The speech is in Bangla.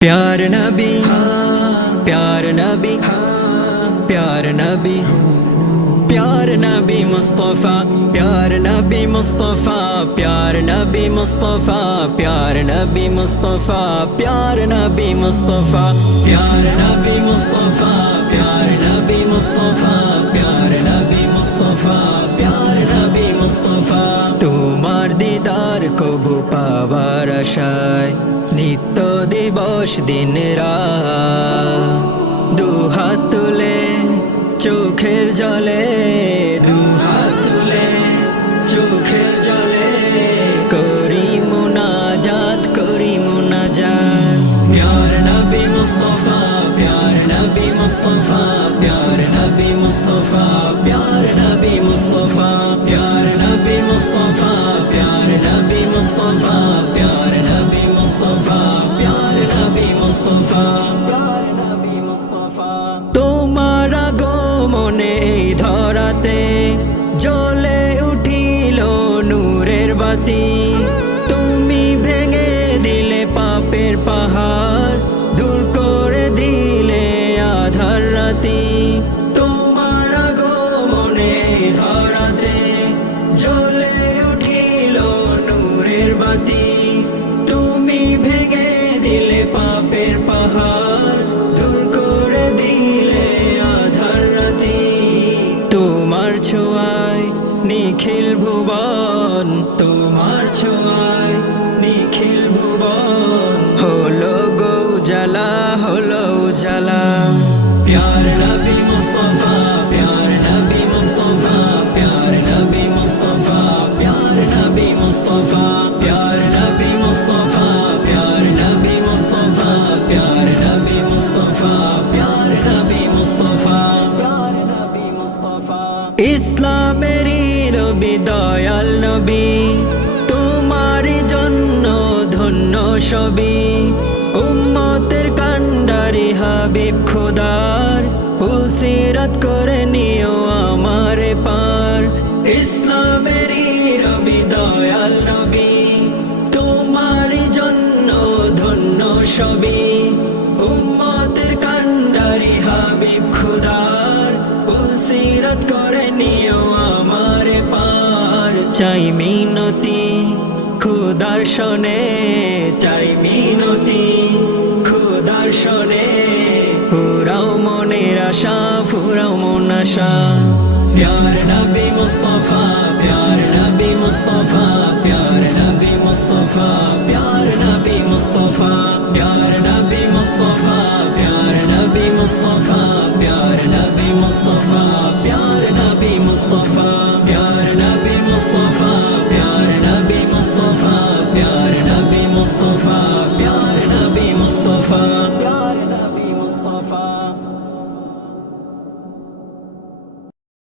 प्यार नबी प्यार नबी प्यार नबी प्यार नबी मुस्तफा प्यार नबी मुस्तफा प्यार नबी मुस्तफा प्यार नबी मुस्तफा प्यार नबी मुस्तफा प्यार नबी मुस्तफा प्यार नबी मुस्तफा प्यार नबी मुस्तफा प्यार नबी मुस्तफा তোমার দিদার কবু পাওয়ার আশায় নিত্য দিবস দিন রাত দুহাত তুলে চোখের জলে দুহাত তুলে চোখের জলে করি মুনাজাত প্যার নবী মুস্তফা প্যার নবী মুস্তফা প্যার নবী মুস্তফা প্যার নবী মুস্তফা প্যার নবী মুস্তফা প্যার নবী মুস্তফা প্যার নবী মুস্তফা প্যার নবী মুস্তফা তোমার আগমনে এই ধরাতে জ্বলে উঠিল নূরের বাতি তুমি ভেঙে দিলে পাপের পাহাড় দূর করে দিলে আধার রাতি তোমার আগমনে এই ধরাতে জ্বলে উঠিল নূরের বাতি তুমি ভেঙে দিলে পাপের পাহাড় দূর করে দিলে আধার রাতি তোমার ছোঁয়ায় নিখিল ভুবন তোমার ছোঁয়ায় নিখিল ভুবন হলো গো উজালা হলো উজালা প্যার নবী মুস্তফা প্যার নবী মুস্তফা প্যার নবী মুস্তফা প্যার নবী মুস্তফা প্যার নবী মুস্তফা প্যার নবী মুস্তফা প্যার নবী মুস্তফা প্যার নবী মুস্তফা ইসলামেরই নবী দয়াল নবী তোমারই জন্য ধন্য সবই উম্মতের কান্ডারি হাবিব খোদার পুলসিরাত করে নিও আমারে পার ইসলামেরই নবী দয়াল নবী তোমারই জন্য ধন্য সবই উম্মতের কান্ডারি হাবিব খোদার পুলসিরাত করে নিও আমারে পার চাই মিনতি খোদার শনে চাই মিনতি খোদার শনে পুরাও মনের আশা পুরাও মন আশা প্যার নবী মুস্তফা প্যার নবী মুস্তফা প্যার নবী মুস্তফা প্যার নবী মুস্তফা প্যার নবী মুস্তফা প্যার নবী মুস্তফা প্যার নবী মুস্তফা প্যার নবী মুস্তফা